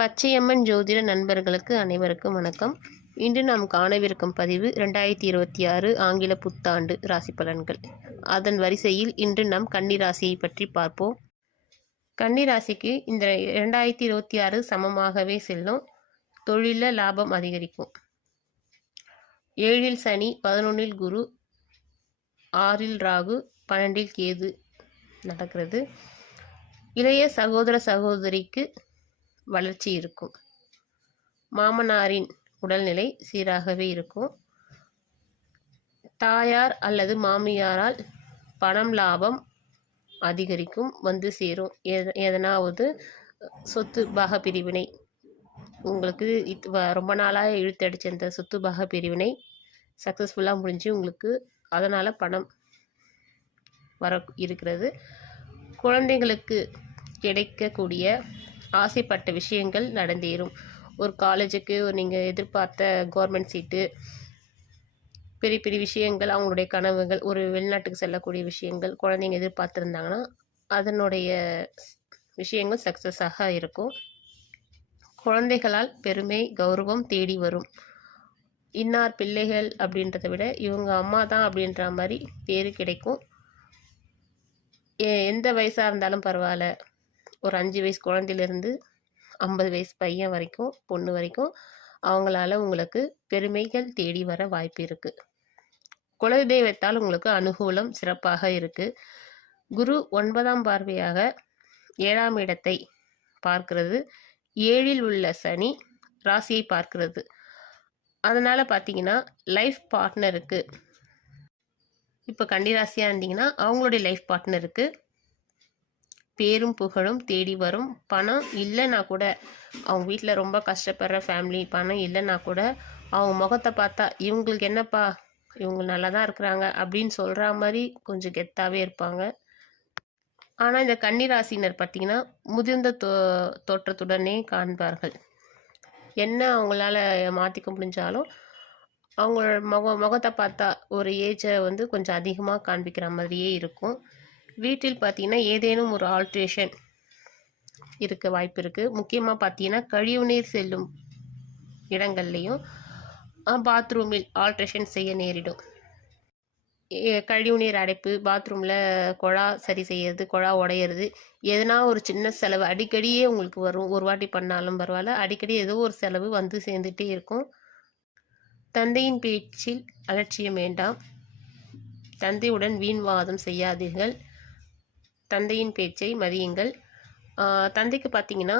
பச்சையம்மன் ஜோதிட நண்பர்களுக்கு அனைவருக்கும் வணக்கம். இன்று நாம் காணவிருக்கும் பதிவு 2026 ஆங்கில புத்தாண்டு ராசி பலன்கள். அதன் வரிசையில் இன்று நாம் கன்னி ராசியை பற்றி பார்ப்போம். கன்னி ராசிக்கு இந்த 2026 சமமாகவே செல்லும். தொழில லாபம் அதிகரிக்கும். 7இல் சனி, 11இல் குரு, 6இல் ராகு, 12இல் கேது நடக்கிறது. இளைய சகோதர சகோதரிக்கு வளர்ச்சி இருக்கும். மாமனாரின் உடல்நிலை சீராகவே இருக்கும். தாயார் அல்லது மாமியாரால் பணம் லாபம் அதிகரிக்கும், வந்து சேரும். எதனாவது சொத்து பாக பிரிவினை உங்களுக்கு ரொம்ப நாளாக இழுத்தடிச்ச இந்த சொத்து பாக பிரிவினை சக்ஸஸ்ஃபுல்லாக முடிஞ்சு உங்களுக்கு அதனால் பணம் வர இருக்கிறது. குழந்தைங்களுக்கு கிடைக்கக்கூடிய ஆசைப்பட்ட விஷயங்கள் நடந்தேறும். ஒரு காலேஜுக்கு நீங்கள் எதிர்பார்த்த கவர்மெண்ட் சீட்டு, பெரிய பெரிய விஷயங்கள், அவங்களுடைய கனவுகள், ஒரு வெளிநாட்டுக்கு செல்லக்கூடிய விஷயங்கள் குழந்தைங்க எதிர்பார்த்துருந்தாங்கன்னா அதனுடைய விஷயங்கள் சக்ஸஸாக இருக்கும். குழந்தைகளால் பெருமை கௌரவம் தேடி வரும். இன்னார் பிள்ளைகள் அப்படின்றத விட இவங்க அம்மா தான் அப்படின்ற மாதிரி பேர் கிடைக்கும். எந்த வயசாக இருந்தாலும் பரவாயில்ல, ஒரு 5 வயசு குழந்தையிலேருந்து 50 வயசு பையன் வரைக்கும், பொண்ணு வரைக்கும் அவங்களால உங்களுக்கு பெருமைகள் தேடி வர வாய்ப்பு இருக்குது. குலதெய்வத்தால் உங்களுக்கு அனுகூலம் சிறப்பாக இருக்குது. குரு 9ஆம் பார்வையாக 7ஆம் இடத்தை பார்க்கிறது. 7இல் உள்ள சனி ராசியை பார்க்கிறது. அதனால் பார்த்தீங்கன்னா லைஃப் பார்ட்னருக்கு, இப்போ கன்னிராசியாக இருந்தீங்கன்னா அவங்களுடைய லைஃப் பார்ட்னருக்கு பேரும் புகழும் தேடி வரும். பணம் இல்லைன்னா கூட, அவங்க வீட்டில் ரொம்ப கஷ்டப்படுற ஃபேமிலி, பணம் இல்லைன்னா கூட அவங்க முகத்தை பார்த்தா இவங்களுக்கு என்னப்பா, இவங்க நல்லா தான் இருக்கிறாங்க அப்படின்னு சொல்கிற மாதிரி கொஞ்சம் கெத்தாகவே இருப்பாங்க. ஆனால் இந்த கன்னிராசினர் பார்த்திங்கன்னா முதிர்ந்த தோற்றத்துடனே காண்பார்கள். என்ன அவங்களால மாற்றிக்க முடிஞ்சாலும் அவங்களோட முகத்தை பார்த்தா ஒரு ஏஜை வந்து கொஞ்சம் அதிகமாக காண்பிக்கிற மாதிரியே இருக்கும். வீட்டில் பார்த்தீங்கன்னா ஏதேனும் ஒரு ஆல்ட்ரேஷன் இருக்க வாய்ப்பு இருக்குது. முக்கியமாக பார்த்தீங்கன்னா கழிவுநீர் செல்லும் இடங்கள்லையும் பாத்ரூமில் ஆல்ட்ரேஷன் செய்ய நேரிடும். கழிவுநீர் அடைப்பு, பாத்ரூமில் குழா சரி செய்யறது, குழா உடையிறது, எதனா ஒரு சின்ன செலவு அடிக்கடியே உங்களுக்கு வரும். ஒரு வாட்டி பண்ணாலும் பரவாயில்ல, அடிக்கடி ஏதோ ஒரு செலவு வந்து சேர்ந்துட்டே இருக்கும். தந்தையின் பேச்சில் அலட்சியம் வேண்டாம். தந்தையுடன் வீண் வாதம் செய்யாதீர்கள். தந்தையின் பேச்சை மதியுங்கள். தந்தைக்கு பார்த்தீங்கன்னா